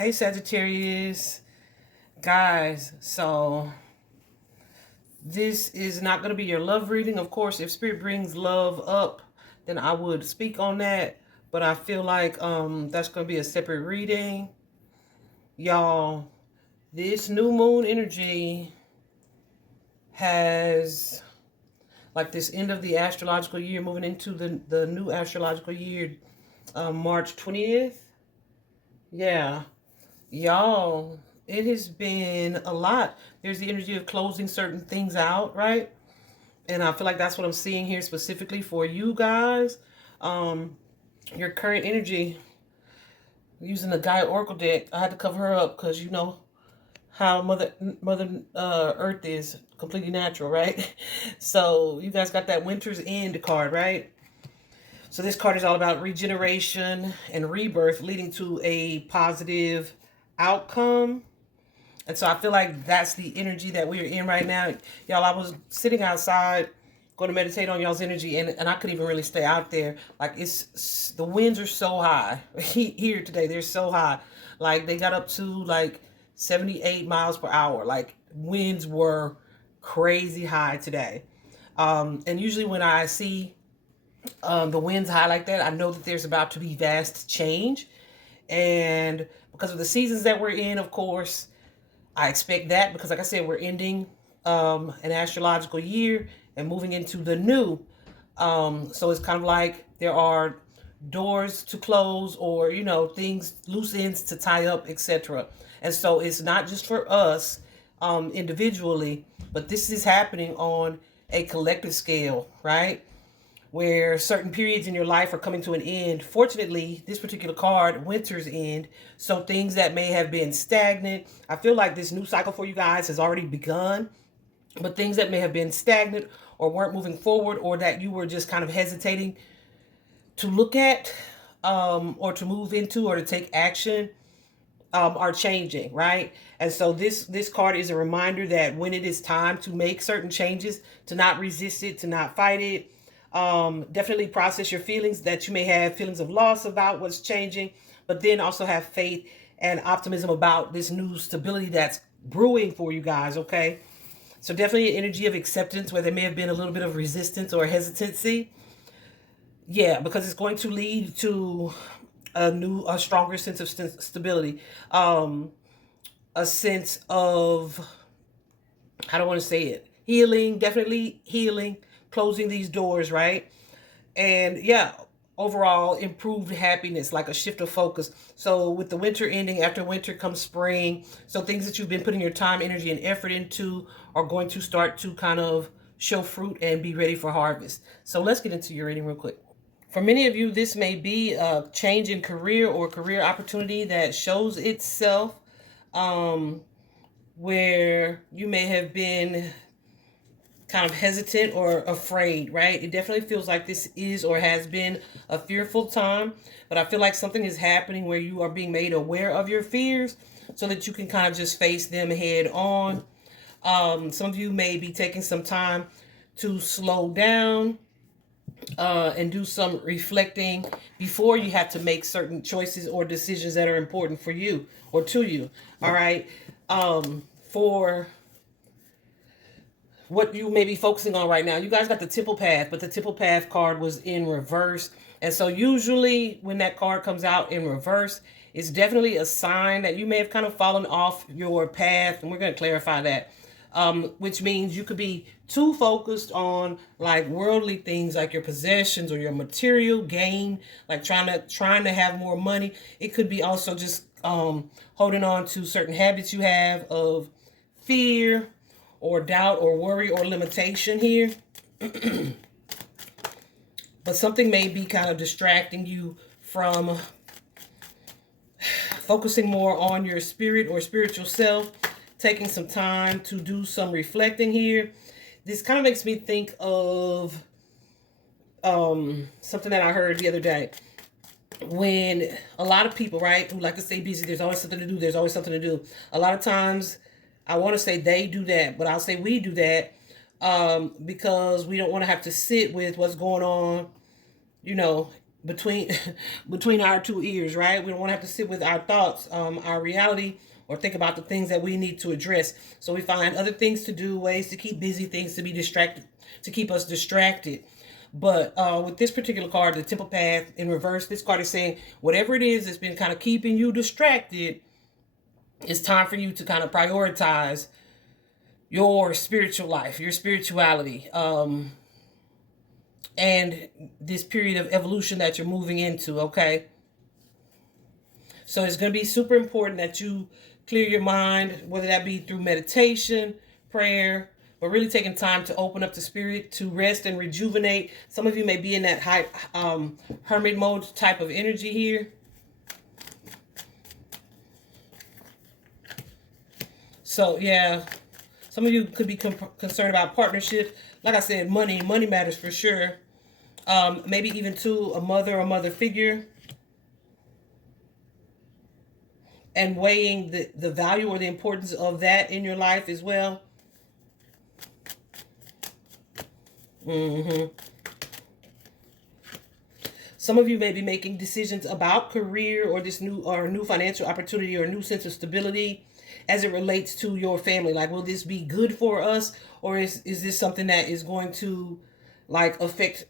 Hey Sagittarius, guys, so this is not going to be your love reading. Of course, if Spirit brings love up, then I would speak on that, but I feel like that's going to be a separate reading. Y'all, this new moon energy has like this end of the astrological year moving into the new astrological year, March 20th. Yeah. Y'all, it has been a lot. There's the energy of closing certain things out, right? And I feel like that's what I'm seeing here specifically for you guys. Um, your current energy, using the Gaia Oracle deck, I had to cover her up because you know how Mother Earth is completely natural, right? So you guys got that Winter's End card, right? So this card is all about regeneration and rebirth, leading to a positive outcome. And so I feel like that's the energy that we're in right now. Y'all, I was sitting outside going to meditate on y'all's energy, and I couldn't even really stay out there. Like, the winds are so high. Here today, they're so high. Like, they got up to like 78 miles per hour. Like, winds were crazy high today. And usually when I see the winds high like that, I know that there's about to be vast change. And because of the seasons that we're in, of course, I expect that because, like I said, we're ending an astrological year and moving into the new. So it's kind of like there are doors to close, or you know, things, loose ends to tie up, etc. And so it's not just for us individually, but this is happening on a collective scale, right? Where certain periods in your life are coming to an end. Fortunately, this particular card, Winter's End, so things that may have been stagnant, I feel like this new cycle for you guys has already begun, but things that may have been stagnant or weren't moving forward, or that you were just kind of hesitating to look at, or to move into, or to take action, are changing, right? And so this card is a reminder that when it is time to make certain changes, to not resist it, to not fight it. Definitely process your feelings, that you may have feelings of loss about what's changing, but then also have faith and optimism about this new stability that's brewing for you guys, okay? So definitely an energy of acceptance where there may have been a little bit of resistance or hesitancy. Yeah, because it's going to lead to a stronger sense of stability. A sense of, I don't want to say it, healing, definitely healing, closing these doors, right? And yeah, overall improved happiness, like a shift of focus. So with the winter ending, after winter comes spring. So things that you've been putting your time, energy, and effort into are going to start to kind of show fruit and be ready for harvest. So let's get into your reading real quick. For many of you, this may be a change in career or career opportunity that shows itself, um, where you may have been kind of hesitant or afraid, right? It definitely feels like this is or has been a fearful time, but I feel like something is happening where you are being made aware of your fears so that you can kind of just face them head on. Some of you may be taking some time to slow down and do some reflecting before you have to make certain choices or decisions that are important for you or to you. All right. For what you may be focusing on right now, you guys got the Temple Path, but the Temple Path card was in reverse. And so usually when that card comes out in reverse, it's definitely a sign that you may have kind of fallen off your path. And we're going to clarify that. Which means you could be too focused on like worldly things, like your possessions or your material gain, like trying to have more money. It could be also just holding on to certain habits you have of fear or doubt or worry or limitation here. But something may be kind of distracting you from focusing more on your spirit or spiritual self, taking some time to do some reflecting here. This kind of makes me think of something that I heard the other day. When a lot of people, right, who like to stay busy, there's always something to do, there's always something to do. A lot of times, I want to say they do that, but I'll say we do that because we don't want to have to sit with what's going on, you know, between between our two ears, right? We don't want to have to sit with our thoughts, our reality, or think about the things that we need to address. So we find other things to do, ways to keep busy, things to be distracted, to keep us distracted. But with this particular card, the Temple Path in reverse, this card is saying whatever it is that's been kind of keeping you distracted, it's time for you to kind of prioritize your spiritual life, your spirituality, and this period of evolution that you're moving into, okay? So it's going to be super important that you clear your mind, whether that be through meditation, prayer, but really taking time to open up the spirit, to rest and rejuvenate. Some of you may be in that high hermit mode type of energy here. So yeah, some of you could be concerned about partnerships. Like I said, money matters for sure. Maybe even to a mother figure. And weighing the value or the importance of that in your life as well. Some of you may be making decisions about career or this new financial opportunity or a new sense of stability as it relates to your family. Like, will this be good for us, or is this something that is going to like affect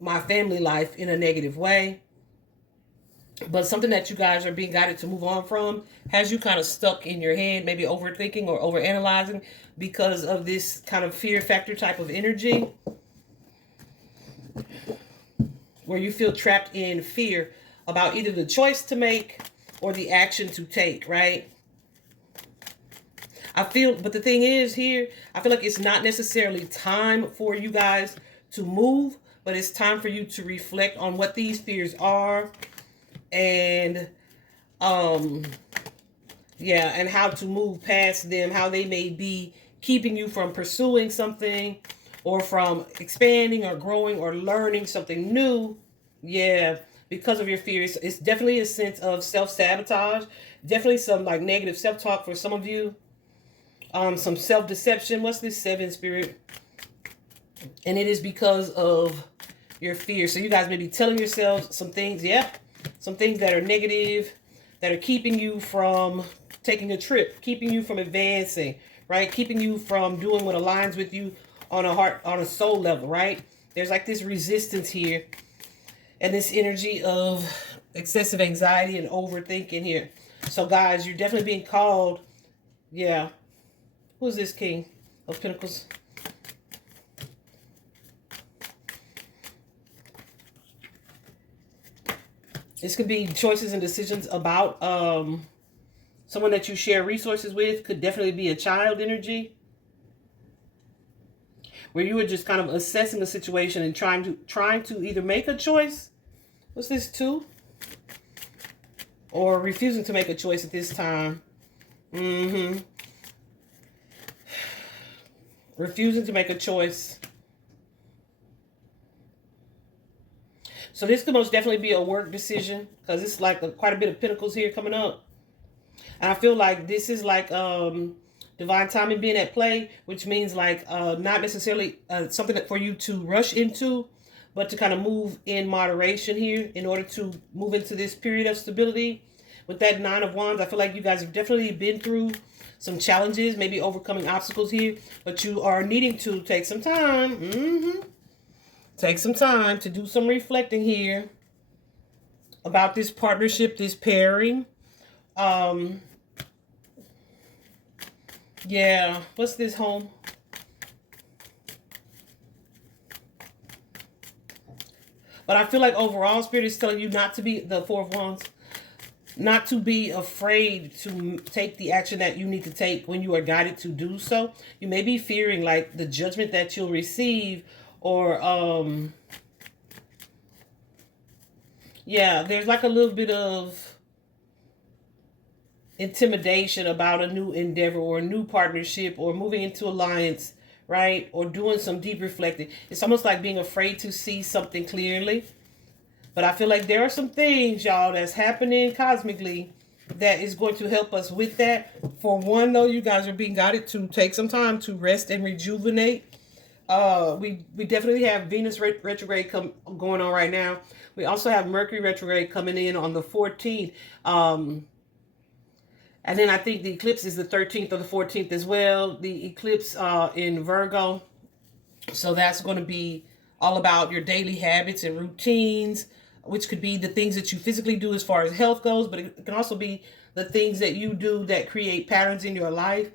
my family life in a negative way? But something that you guys are being guided to move on from has you kind of stuck in your head, maybe overthinking or overanalyzing because of this kind of fear factor type of energy, where you feel trapped in fear about either the choice to make or the action to take, right? But the thing is here, I feel like it's not necessarily time for you guys to move, but it's time for you to reflect on what these fears are, and and how to move past them, how they may be keeping you from pursuing something or from expanding or growing or learning something new. Yeah, because of your fears. It's definitely a sense of self-sabotage, definitely some like negative self-talk for some of you, some self-deception. What's this 7 spirit? And it is because of your fear. So you guys may be telling yourselves some things, some things that are negative, that are keeping you from taking a trip, keeping you from advancing, right? Keeping you from doing what aligns with you on a soul level, right? There's like this resistance here and this energy of excessive anxiety and overthinking here. So guys, you're definitely being called. Yeah. Who's this King of Pentacles? This could be choices and decisions about someone that you share resources with. Could definitely be a child energy, where you are just kind of assessing the situation and trying to either make a choice. What's this 2? Or refusing to make a choice at this time. Refusing to make a choice. So this could most definitely be a work decision, because it's like quite a bit of pentacles here coming up. And I feel like this is like divine timing being at play, which means like not necessarily something that for you to rush into, but to kind of move in moderation here in order to move into this period of stability. With that 9 of Wands, I feel like you guys have definitely been through some challenges, maybe overcoming obstacles here, but you are needing to take some time. Take some time to do some reflecting here about this partnership, this pairing. Yeah, what's this home? But I feel like overall, Spirit is telling you not to be, the 4 of Wands, not to be afraid to take the action that you need to take when you are guided to do so. You may be fearing like the judgment that you'll receive, or there's like a little bit of intimidation about a new endeavor or a new partnership or moving into alliance, right? Or doing some deep reflecting. It's almost like being afraid to see something clearly. But I feel like there are some things, y'all, that's happening cosmically that is going to help us with that. For one, though, you guys are being guided to take some time to rest and rejuvenate. We definitely have Venus retrograde going on right now, We also have Mercury retrograde coming in on the 14th. And then I think the eclipse is the 13th or the 14th as well. The eclipse in Virgo. So that's going to be all about your daily habits and routines, which could be the things that you physically do as far as health goes, but it can also be the things that you do that create patterns in your life.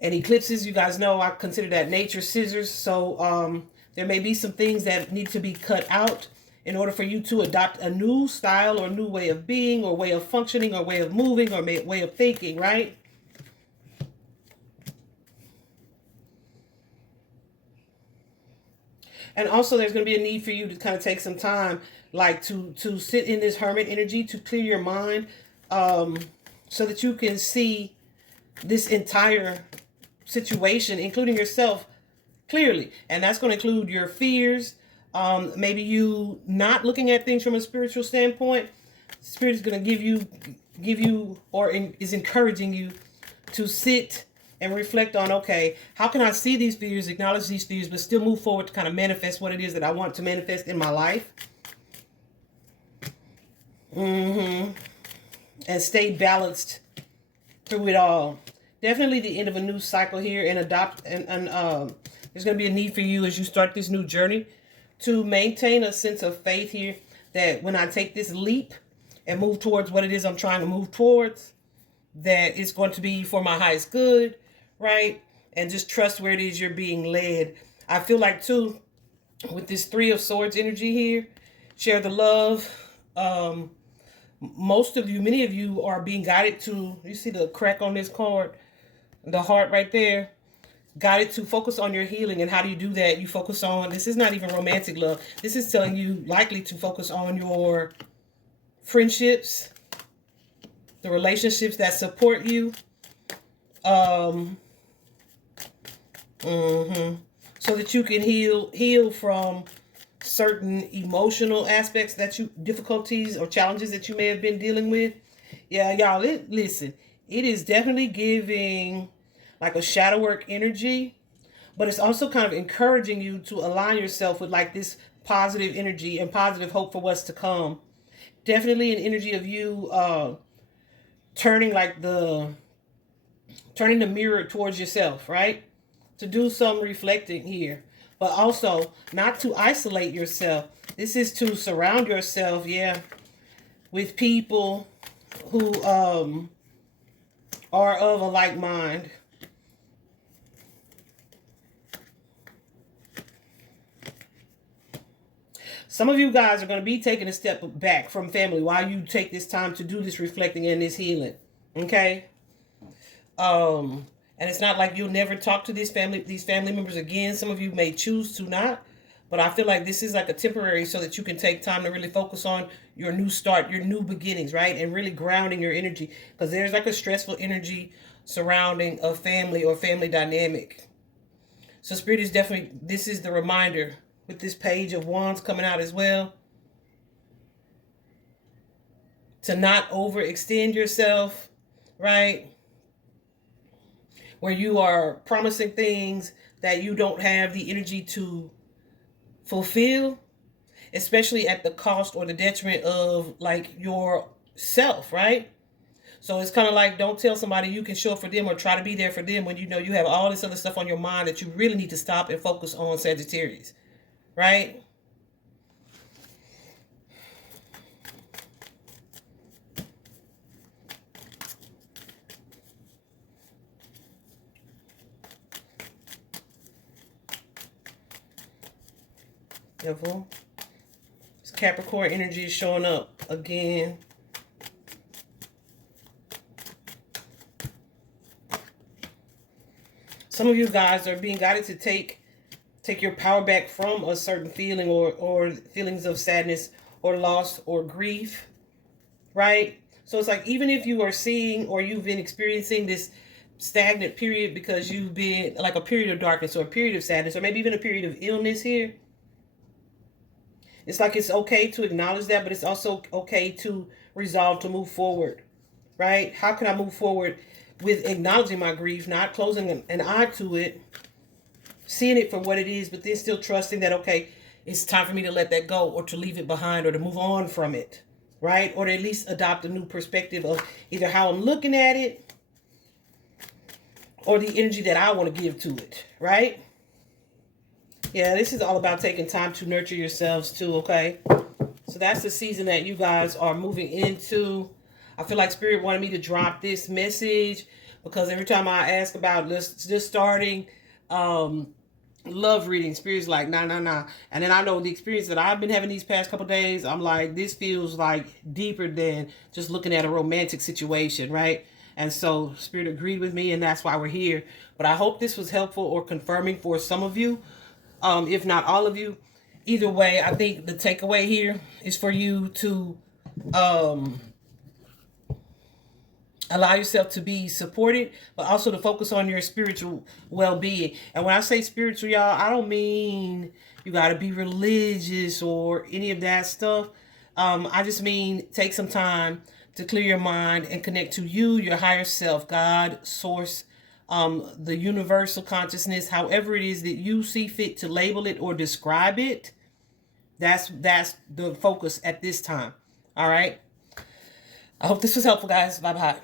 And eclipses, you guys know, I consider that nature scissors. So there may be some things that need to be cut out in order for you to adopt a new style or new way of being or way of functioning or way of moving or way of thinking, right? And also there's going to be a need for you to kind of take some time, like to sit in this hermit energy, to clear your mind, so that you can see this entire situation, including yourself, clearly. And that's going to include your fears, maybe you not looking at things from a spiritual standpoint. Spirit is going to give you or is encouraging you to sit and reflect on, okay, how can I see these fears, acknowledge these fears, but still move forward to kind of manifest what it is that I want to manifest in my life. And stay balanced through it all. Definitely the end of a new cycle here, and there's going to be a need for you as you start this new journey to maintain a sense of faith here, that when I take this leap and move towards what it is I'm trying to move towards, that it's going to be for my highest good, right? And just trust where it is you're being led. I feel like too, with this Three of Swords energy here, share the love. Many of you are being guided to, you see the crack on this card, the heart right there, guided to focus on your healing. And how do you do that? You focus on, this is not even romantic love. This is telling you likely to focus on your friendships, the relationships that support you. So that you can heal from certain emotional aspects difficulties or challenges that you may have been dealing with. Yeah, y'all, listen, it is definitely giving like a shadow work energy, but it's also kind of encouraging you to align yourself with like this positive energy and positive hope for what's to come. Definitely an energy of you turning the mirror towards yourself, right? To do some reflecting here, but also not to isolate yourself. This is to surround yourself, with people who are of a like mind. Some of you guys are going to be taking a step back from family while you take this time to do this reflecting and this healing. Okay? And it's not like you'll never talk to these family members again. Some of you may choose to not, but I feel like this is like a temporary, so that you can take time to really focus on your new start, your new beginnings, right? And really grounding your energy, because there's like a stressful energy surrounding a family or family dynamic. So Spirit is definitely, this is the reminder with this Page of Wands coming out as well, to not overextend yourself, right? Where you are promising things that you don't have the energy to fulfill, especially at the cost or the detriment of like yourself, right? So it's kind of like, don't tell somebody you can show up for them or try to be there for them when you know you have all this other stuff on your mind that you really need to stop and focus on, Sagittarius, right? Careful. This Capricorn energy is showing up again. Some of you guys are being guided to take your power back from a certain feeling or feelings of sadness or loss or grief, right? So it's like, even if you are seeing or you've been experiencing this stagnant period because you've been like a period of darkness or a period of sadness or maybe even a period of illness here, it's like it's okay to acknowledge that, but it's also okay to resolve to move forward, right? How can I move forward with acknowledging my grief, not closing an eye to it, seeing it for what it is, but then still trusting that, okay, it's time for me to let that go, or to leave it behind, or to move on from it, right? Or to at least adopt a new perspective of either how I'm looking at it or the energy that I want to give to it, right? Yeah, this is all about taking time to nurture yourselves too, okay? So that's the season that you guys are moving into. I feel like Spirit wanted me to drop this message because every time I ask about just starting love reading, Spirit's like, nah. And then I know the experience that I've been having these past couple days, I'm like, this feels like deeper than just looking at a romantic situation, right? And so Spirit agreed with me, and that's why we're here. But I hope this was helpful or confirming for some of you, if not all of you. Either way, I think the takeaway here is for you to allow yourself to be supported, but also to focus on your spiritual well-being. And when I say spiritual, y'all, I don't mean you got to be religious or any of that stuff. I just mean take some time to clear your mind and connect to you, your higher self, God, source, the universal consciousness, however it is that you see fit to label it or describe it. That's the focus at this time. All right. I hope this was helpful, guys. Bye-bye.